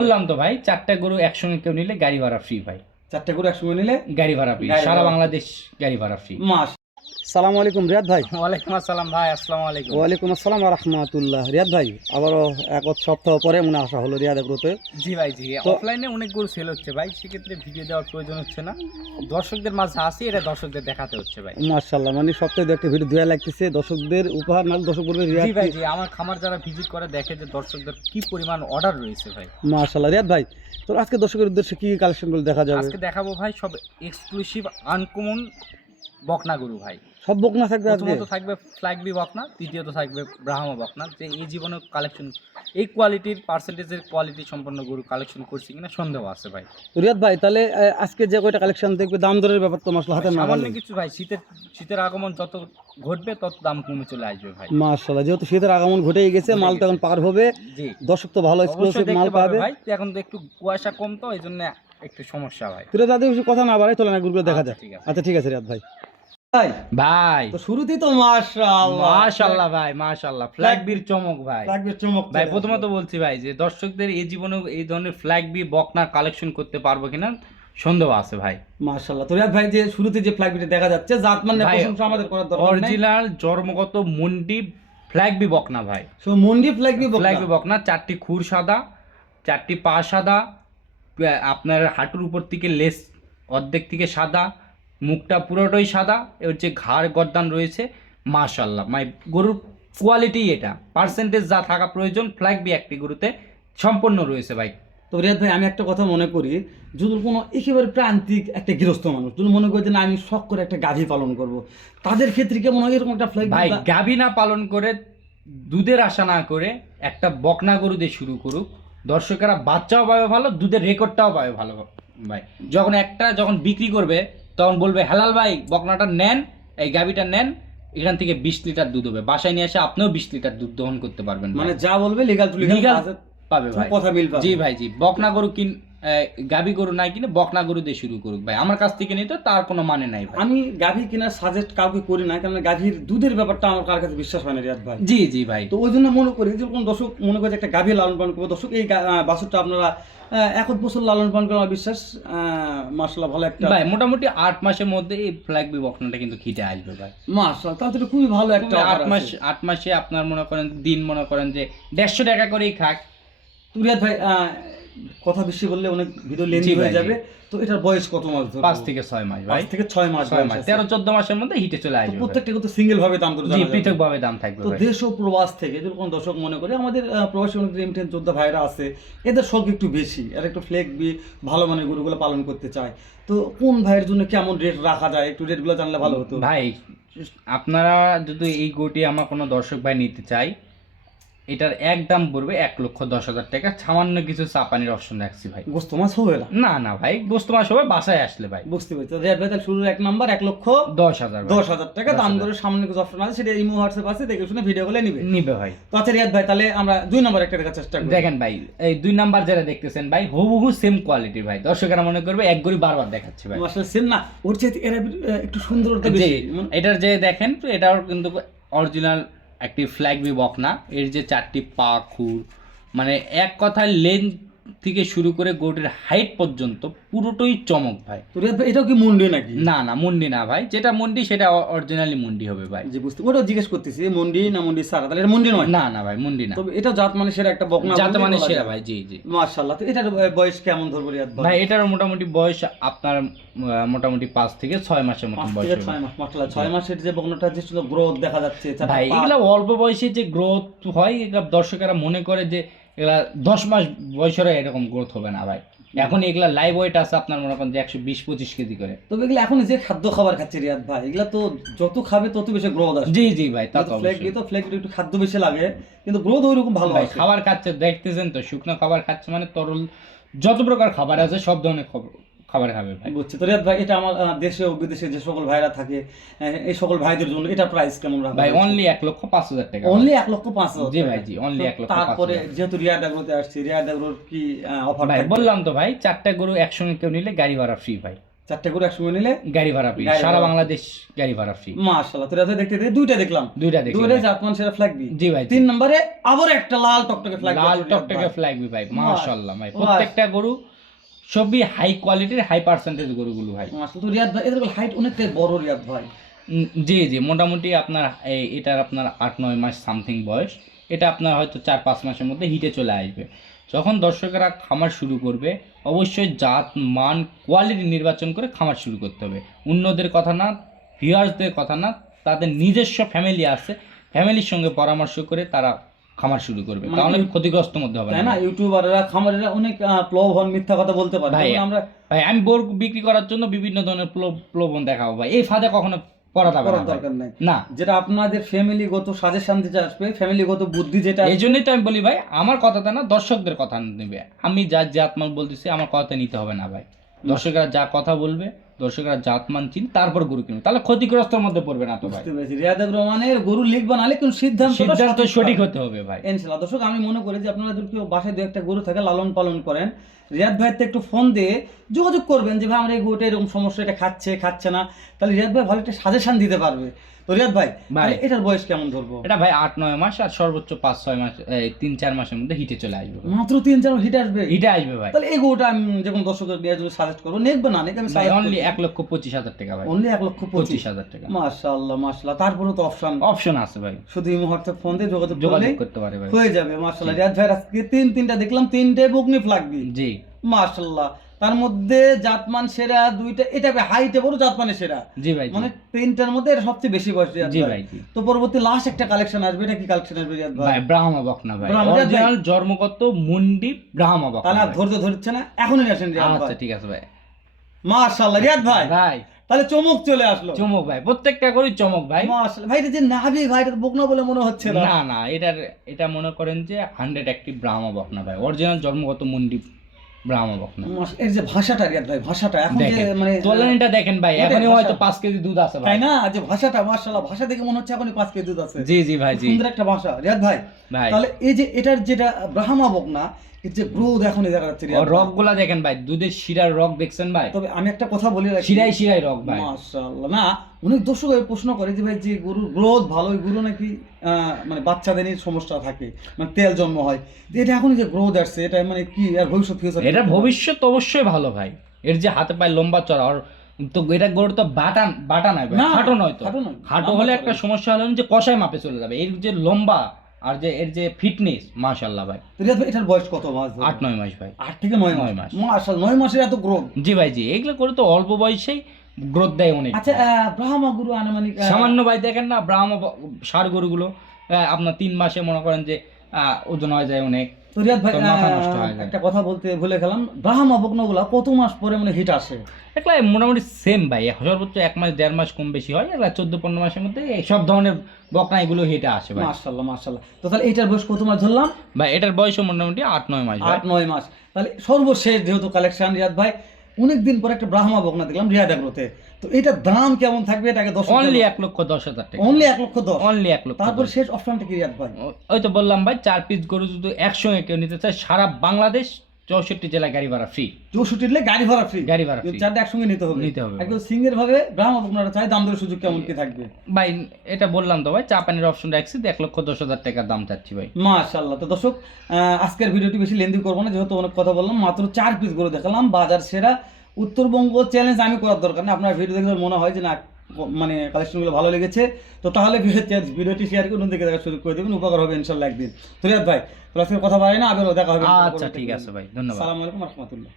বললাম তো ভাই চারটা গরু একসঙ্গে কেউ নিলে গাড়ি ভাড়া ফ্রি ভাই। চারটা গরু একসঙ্গে নিলে গাড়ি ভাড়া ফ্রি সারা বাংলাদেশ গাড়ি ভাড়া ফ্রি মাস সালাম আলাইকুম রিয়াদ ভাই। ওয়ালাইকুম আসসালাম ভাই আসসালামু আলাইকুম। ওয়ালাইকুম আসসালাম রহমতুল্লাহ। রিয়াদ ভাই আবারও এক সপ্তাহ পরে মনে আসা হলো রিয়াদ এগ্রোতে জি ভাই জি। অফলাইনে অনেক গরু সেল হচ্ছে ভাই সেক্ষেত্রে ভিডিও দেওয়ার প্রয়োজন হচ্ছে না। দর্শকদের মাঝে আসি এটা দর্শকদের দেখাতে হচ্ছে ভাই। মার্শাল্লাহ মানে সপ্তাহে দু একটা ভিডিও দেওয়া লাগতেছে দর্শকদের উপহার নাল দর্শক বলবে রিয়াদ জি ভাই জি আমার খামার যারা ভিজিট করে দেখে যে দর্শকদের কি পরিমাণ অর্ডার রয়েছে ভাই। মার্শাল্লাহ রিয়াদ ভাই তো আজকে দর্শকের উদ্দেশ্যে কি কালেকশনগুলো দেখা যাবে? আজকে দেখাবো ভাই সব এক্সক্লুসিভ আনকমন বকনা গরু ভাই। সব বক না থাকবে প্রথমত থাকবে ফ্ল্যাগবি বকনা দ্বিতীয়ত থাকবে ব্রাহ্মা বকনা। যে এই জীবনে কালেকশন এই কোয়ালিটির পার্সেন্টেজের কোয়ালিটি সম্পন্ন গরু কালেকশন করছি কিনা সন্দেহ আছে ভাই। রিয়াদ ভাই তাহলে আজকে যে কয়টা কালেকশন দেখবে দাম দরের ব্যাপার তো মাসলা হাতে না সামান্য কিছু ভাই শীতের শীতের আগমন যত ঘটবে তত দাম কমে চলে আসবে ভাই। মার্শাল্লাহ যেহেতু শীতের আগমন ঘটেই গেছে মাল তো এখন পার হবে জি। দর্শক তো ভালো এক্সক্লুসিভ মাল পাবে ভাই। এখন তো একটু কুয়াশা কম তো এই জন্য একটু সমস্যা ভাই। তুই তাদের বেশি কথা না বাড়াই চলে না গ্রুপে দেখা আচ্ছা, যায় আচ্ছা ঠিক আছে রিয়াদ ভাই। ভাই তো শুরুতেই তো মাশাআল্লাহ। মাশাআল্লাহ ভাই মাশাআল্লাহ। ফ্ল্যাগ বির চমক ভাই। চমক ভাই প্রথমত বলছি ভাই যে দর্শকদের এই জীবনে এই ধরনের ফ্ল্যাগ বি বকনা কালেকশন করতে পারব কিনা সন্দেহ আছে ভাই। মাশাআল্লাহ। তো ভাই যে শুরুতে যে ফ্ল্যাগ বিটে দেখা যাচ্ছে জাত মানে প্রশংসা আমাদের করার দরকার নেই। অরিজিনাল জন্মগত মন্ডি ফ্ল্যাগ বি বকনা ভাই। সো মন্ডি ফ্ল্যাগ বি ফ্ল্যাগ বি বকনা চারটি খুর সাদা চারটি পা সাদা আপনার হাঁটুর উপর থেকে লেস অর্ধেক থেকে সাদা মুখটা পুরোটাই সাদা এর যে ঘাড় গর্দান রয়েছে মাশাল্লাহ মাই গরুর কোয়ালিটি এটা। পার্সেন্টেজ যা থাকা প্রয়োজন ফ্ল্যাগ বি একটি গরুতে সম্পন্ন রয়েছে ভাই। তো রিয়াদ ভাই আমি একটা কথা মনে করি যদি কোনো একেবারে প্রান্তিক একটা গৃহস্থ মানুষ যদি মনে করি যে না আমি শখ করে একটা গাভী পালন করব তাদের ক্ষেত্রে কেমন হয় এরকম একটা ফ্ল্যাগ ভাই গাভী না পালন করে দুধের আশা না করে একটা বকনা গরু দিয়ে শুরু করুক দর্শকেরা বাচ্চাও পাবে ভালো দুধের রেকর্ডটাও পাবে ভালো ভাই। যখন একটা যখন বিক্রি করবে তখন বলবে হেলাল ভাই বকনাটা নেন এই গাভীটা নেন এখান থেকে বিশ লিটার দুধ হবে। বাসায় নিয়ে এসে আপনিও বিশ লিটার দুধ দহন করতে পারবেন মানে যা বলবে লিগাল লিগাল পাবে। ভাই। কথা মিল জি ভাই জি। বকনা গরু কিন গাভী গরু নাই কিনে বকনা গরু দিয়ে শুরু করুক ভাই। আমার কাছ থেকে নিতে তার কোনো মানে নাই ভাই। আমি গাভী কেনার সাজেস্ট কাউকে করি না কারণ গাভীর দুধের ব্যাপারটা আমার কার কাছে বিশ্বাস হয় না রিয়াদ ভাই। জি জি ভাই। তো ওই জন্য মনে করি যে কোন দর্শক মনে করে একটা গাভী লালন পালন করব। দর্শক এই বাছুরটা আপনারা এক বছর লালন পালন করে আমার বিশ্বাস মাসাল্লাহ ভালো একটা ভাই মোটামুটি আট মাসের মধ্যে এই ফ্ল্যাগ বি বকনাটা কিন্তু খিটে আসবে ভাই। মাসাল তাহলে তো খুবই ভালো একটা আট মাস আট মাসে আপনার মনে করেন দিন মনে করেন যে দেড়শো টাকা করেই খাক। তো রিয়াদ ভাই আহ, কথা বেশি বললে অনেক ভিডিও লেন্দি হয়ে যাবে। তো এটার বয়স কত মাস ধরে পাঁচ থেকে ছয় মাস ভাই। পাঁচ থেকে ছয় মাস ছয় মাস। তেরো চোদ্দ মাসের মধ্যে হিটে চলে আসবে প্রত্যেকটা কিন্তু সিঙ্গেল ভাবে দাম করে জি। পৃথক ভাবে দাম থাকবে তো দেশ ও প্রবাস থেকে যদি কোনো দর্শক মনে করে আমাদের প্রবাসী অনেক রেমিটেন্স যোদ্ধা ভাইরা আছে এদের শখ একটু বেশি। আর একটু ফ্লেক বি ভালো মানের গরুগুলো পালন করতে চায়। তো কোন ভাইয়ের জন্য কেমন রেট রাখা যায়? একটু রেটগুলো জানলে ভালো হতো। ভাই আপনারা যদি এই গোটি আমার কোনো দর্শক ভাই নিতে চাই এটার এক দাম পড়বে এক লক্ষ দশ হাজার টাকা। সামান্য কিছু চাপানির অপশন রাখছি ভাই। গোস্ত মাছ হবে না? না না ভাই গোস্ত মাছ হবে বাসায় আসলে ভাই। বুঝতে পারছি। রেট ভাই তাহলে শুরুর এক নাম্বার এক লক্ষ দশ হাজার দশ হাজার টাকা। দাম। ধরে সামনে কিছু অপশন আছে সেটা ইমো হোয়াটসঅ্যাপ আছে দেখে শুনে ভিডিও গুলো নিবে। নিবে ভাই। তো আচ্ছা রিয়াদ ভাই তাহলে আমরা দুই নম্বর একটা দেখার চেষ্টা করি। দেখেন ভাই এই দুই নাম্বার যারা দেখতেছেন ভাই হুবহু সেম কোয়ালিটির ভাই। দর্শকেরা মনে করবে এক গড়ি বারবার দেখাচ্ছে ভাই। আসলে সেম না। ওর চাইতে এরা একটু সুন্দর মানে এটার যে দেখেন এটাও কিন্তু অরিজিনাল একটি ফ্ল্যাগ বি বকনা এর যে চারটি পা খুর মানে এক কথায় লেন থেকে শুরু করে গোটের হাইট পর্যন্ত পুরোটাই চমক ভাই। এটাও কি মুন্ডি নাকি? না না মুন্ডি না ভাই। যেটা মুন্ডি সেটা অরিজিনালি মুন্ডি হবে ভাই। জি বুঝতে ওটা জিজ্ঞেস করতেছি মন্ডি না মন্ডি সারা? তাহলে এটা মন্ডি নয়? না না ভাই মুন্ডি না। তবে এটা জাত মানে সেরা একটা বকনা যাতে মানে সেরা ভাই জি জি। মাশাআল্লাহ তো এটার বয়স কেমন ধরবো রিয়াদ ভাই? ভাই এটার মোটামুটি বয়স আপনার মোটামুটি পাঁচ থেকে ছয় মাসের পাঁচ বয়স ছয় মাস মাশাআল্লাহ ছয় মাসের যে বকনাটা যে সুন্দর গ্রোথ দেখা যাচ্ছে ভাই এগুলা অল্প বয়সে যে গ্রোথ হয় এগুলা দর্শকেরা মনে করে যে এগুলা দশ মাস বয়সের এরকম গ্রোথ হবে না ভাই। এখন এগুলা লাইভ ওয়েট আছে আপনার মনে করেন যে একশো বিশ পঁচিশ কেজি করে। তবে এগুলো এখন যে খাদ্য খাবার খাচ্ছে রিয়াদ ভাই এগুলো তো যত খাবে তত বেশি গ্রোথ আছে জি জি ভাই তা তো অবশ্যই। তো ফ্লেক একটু খাদ্য বেশি লাগে কিন্তু গ্রোথ ওইরকম ভালো হয় খাবার খাচ্ছে দেখতেছেন তো শুকনো খাবার খাচ্ছে মানে তরল যত প্রকার খাবার আছে সব ধরনের খব- খাবার খাবে ভাই। বুঝছি। তো রিয়াদ ভাই এটা আমার দেশে ও বিদেশে যে সকল ভাইরা থাকে এই সকল ভাইদের জন্য এটা প্রাইস কেমন রাখা ভাই অনলি এক লক্ষ পাঁচ হাজার টাকা অনলি এক লক্ষ পাঁচ হাজার জি ভাই জি অনলি তো এক লক্ষ তারপরে যেহেতু রিয়াদ আগ্রোতে আসছি রিয়াদ আগ্রোর কি অফার ভাই বললাম তো ভাই চারটা গরু একসঙ্গে কেউ নিলে গাড়ি ভাড়া ফ্রি ভাই। চারটে গরু একসঙ্গে নিলে গাড়ি ভাড়া ফ্রি সারা বাংলাদেশ গাড়ি ভাড়া ফ্রি মাশাআল্লাহ তো রাতে দেখতে দেখতে দুইটা দেখলাম। দুইটা দেখি দুইটা জাতমান সেরা ফ্ল্যাগ বি জি ভাই তিন নম্বরে আবার একটা লাল টকটকে ফ্ল্যাগ লাল টকটকে ফ্ল্যাগ বি ভাই মাশাআল্লাহ ভাই। প্রত্যেকটা গরু সবই হাই কোয়ালিটির হাই পার্সেন্টেজ গরুগুলো ভাই। তো রিয়াদ ভাই এদের হাইট অনেকটাই বড় রিয়াদ ভাই। জি জি মোটামুটি আপনার এটার আপনার আট নয় মাস সামথিং বয়স। এটা আপনার হয়তো চার পাঁচ মাসের মধ্যে হিটে চলে আসবে। যখন দর্শকেরা খামার শুরু করবে অবশ্যই জাত মান কোয়ালিটি নির্বাচন করে খামার শুরু করতে হবে। অন্যদের কথা না ভিউয়ার্সদের কথা না তাদের নিজস্ব ফ্যামিলি আছে। ফ্যামিলির সঙ্গে পরামর্শ করে তারা খামার শুরু করবে। মানে তাহলে ক্ষতিগ্রস্ত মধ্যে হবে না। ইউটিউবাররা খামারেরা অনেক প্রলোভন মিথ্যা কথা বলতে পারে। ভাই, আমরা ভাই আমি বোর বিক্রি করার জন্য বিভিন্ন ধরনের প্লো- প্রলোভন দেখাবো ভাই। এই ফাঁদে কখনো পড়া দরকার নাই। না। যেটা আপনাদের ফ্যামিলিগত সাজেশন দিতে আসবে ফ্যামিলিগত বুদ্ধি যেটা এই জন্যই তো আমি বলি ভাই আমার কথাটা না দর্শকদের কথা নেবে। আমি যা জাতমান বলতেছি আমার কথা নিতে হবে না ভাই। দর্শকরা যা কথা বলবে দর্শকরা জাতমান চিন তারপর গরু কিনবে তাহলে ক্ষতিগ্রস্তর মধ্যে পড়বে না তো ভাই। রিয়াদুর রহমানের গরু লিখব না কিন্তু সিদ্ধান্ত সিদ্ধান্ত সঠিক হতে হবে ভাই। ইনশাল্লাহ। দর্শক আমি মনে করি যে আপনারা যদি কেউ বাসায় দু একটা গরু থাকে লালন পালন করেন রিয়াদ ভাই তো একটু ফোন দিয়ে যোগাযোগ করবেন যে ভাই আমার এই গরুটা এরকম সমস্যা এটা খাচ্ছে খাচ্ছে না। তাহলে রিয়াদ ভাই ভালো একটা সাজেশন দিতে পারবে। তো রিয়াদ ভাই তাহলে এটার বয়স কেমন ধরবো? এটা ভাই আট নয় মাস আর সর্বোচ্চ পাঁচ ছয় মাস তিন চার মাসের মধ্যে হিটে চলে আসবে মাত্র তিন চার হিট আসবে? হিটে আসবে ভাই। তাহলে এই গরুটা আমি যখন দর্শকের বিয়ে যদি সাজেস্ট করব নেকবে না নেক আমি অনলি এক লক্ষ পঁচিশ হাজার টাকা ভাই। অনলি এক লক্ষ পঁচিশ। হাজার টাকা। মাশাআল্লাহ মাশাআল্লাহ। তারপরে তো অপশন অপশন আছে ভাই। শুধু এই মুহূর্তে ফোন দিয়ে যোগাযোগ যোগাযোগ করতে পারে ভাই। হয়ে যাবে মাশাআল্লাহ। রিয়াদ ভাই আজকে তিন তিনটা দেখলাম তিনটে বকনি ফ্লাগবি জি। মাশাআল্লাহ। তার মধ্যে জাতমান সেরা দুইটা এটা হাইটে বড় জাতমানের সেরা। জি ভাই মানে তিনটার মধ্যে এটা সবচেয়ে বেশি বয়স জি ভাই তো পরবর্তী লাস্ট একটা কালেকশন আসবে এটা কি কালেকশন আসবে রিয়াদ ভাই ভাই। ব্রাহ্মা বকনা ভাই। অরিজিনাল জন্মগত মুন্ডি ব্রাহ্মা বকনা তাহলে ধৈর্য ধরছে না এখনই আসেন রিয়াদ আচ্ছা ঠিক আছে ভাই। মাশাআল্লাহ রিয়াদ ভাই। ভাই। তাহলে চমক চলে আসলো। চমক ভাই প্রত্যেকটা করি চমক ভাই। মাশাআল্লাহ ভাই এটা যে নাভি ভাই এটা বকনা বলে মনে হচ্ছে না। না না এটার এটা মনে করেন যে হান্ড্রেড একটি ব্রাহ্মা বকনা ভাই। অরিজিনাল জন্মগত মুন্ডি। ব্রাহ্মা বকনা এর যে ভাষাটা রিয়াদ ভাই ভাষাটা। এখন যে মানে তোলানিটা দেখেন ভাই এখনই হয়তো পাঁচ কেজি দুধ আছে ভাই। তাই না? যে ভাষাটা মাশাআল্লাহ ভাষা দেখে মনে হচ্ছে এখনই পাঁচ কেজি দুধ আছে। জি জি ভাই জি। সুন্দর একটা ভাষা। রিয়াদ ভাই তাহলে এই যে এটার যেটা ব্রাহ্মা বকনা এর যে গ্রোথ দেখা যাচ্ছে রকগুলা দেখেন ভাই দুধের শিরার রক দেখছেন ভাই? তবে আমি একটা কথা বলি রাখি। শিরাই শিরাই রক ভাই। মাশাআল্লাহ। না অনেক দর্শক প্রশ্ন করে যে ভাই যে গরুর গ্রোথ ভালো গরু নাকি মানে বাচ্চাদেরই সমস্যা থাকে মানে তেল জন্ম হয়। এটা এখন যে গ্রোথ আসছে এটা মানে কি আর ভবিষ্যৎ ফিউচার এটা ভবিষ্যৎ অবশ্যই ভালো ভাই। এর যে হাতে পায়ে লম্বা চড়া আর তো এটা গরু তো বাটা বাটা নাই খাটো নয় তো। নয়, হলে একটা সমস্যা হলো যে কষায় মাপে চলে যাবে। এর যে লম্বা আর যে এর যে ফিটনেস মাশাল্লাহ ভাই। রিয়াদ ভাই এটার বয়স কত মাস? আট নয় মাস ভাই। আট থেকে নয় নয় মাস। মাশাআল্লাহ নয় মাসের এত গ্রোথ জি ভাই জি। এগুলো করে তো অল্প বয়সেই গ্রোথ দেয় অনেক। আচ্ছা ব্রাহ্মা গুরু আনুমানিক সামান্য ভাই দেখেন না ব্রাহ্ম সার গরুগুলো আপনার তিন মাসে মনে করেন যে আহ, ওজন হয়ে যায় অনেক। তো রিয়াদ ভাই। একটা কথা বলতে ভুলে গেলাম। ব্রাহ্মা কত মাস পরে মানে হিট আসে? মোটামুটি সেম ভাই সর্বোচ্চ এক মাস দেড় মাস কম বেশি হয় একলা চোদ্দ পনেরো মাসের মধ্যে এই সব ধরনের বকনা এগুলো হিটে আসে ভাই। মার্শাল্লাহ মার্শাল্লাহ তো তাহলে এটার বয়স কত মাস ধরলাম? ভাই এটার বয়সও মোটামুটি আট নয় মাস আট নয় মাস। তাহলে সর্বশেষ যেহেতু কালেকশন রিয়াদ ভাই অনেকদিন পর একটা ব্রাহ্মা বকনা দেখলাম রিয়াডাগ্রোতে তো এটা দাম কেমন থাকবে? এটাকে দশ অনলি এক লক্ষ দশ হাজার টাকা। অনলি এক লক্ষ দশ। অনলি এক লক্ষ তারপর শেষ অপশনটা কি রিয়াদ ভাই? ওই তো বললাম ভাই চার পিস গরু যদি একসঙ্গে কেউ নিতে চায় সারা বাংলাদেশ চৌষট্টি জেলায় গাড়ি ভাড়া ফ্রি চৌষট্টি নিলে গাড়ি ভাড়া ফ্রি গাড়ি ভাড়া ফ্রি চারটা একসঙ্গে নিতে হবে। নিতে হবে। একদম সিঙ্গেল ভাবে গ্রাম আপনারা চাই দাম দরের সুযোগ কেমন কি থাকবে? ভাই এটা বললাম তো ভাই চা পানির অপশন রাখছি এক লক্ষ দশ হাজার টাকার দাম চাচ্ছি ভাই। মাশাল্লাহ তো দর্শক আজকের ভিডিওটি বেশি লেন্দি করব না যেহেতু অনেক কথা বললাম মাত্র চার পিস গরু দেখালাম বাজার সেরা উত্তরবঙ্গ চ্যালেঞ্জ আমি করার দরকার না আপনার ভিডিও দেখলে মনে হয় যে না মানে কালেকশনগুলো ভালো লেগেছে। তো তাহলে ভিডিও- ভিডিওটি শেয়ার করে অন্যদিকে দেখা শুরু করে দেবেন উপকার হবে ইনশাল্লাহ একদিন। তো ভাই তো আজকে কথা বাড়াই না আবার দেখা হবে আচ্ছা ঠিক আছে ভাই ধন্যবাদ। সালাম আলাইকুম রহমতুল্লাহ।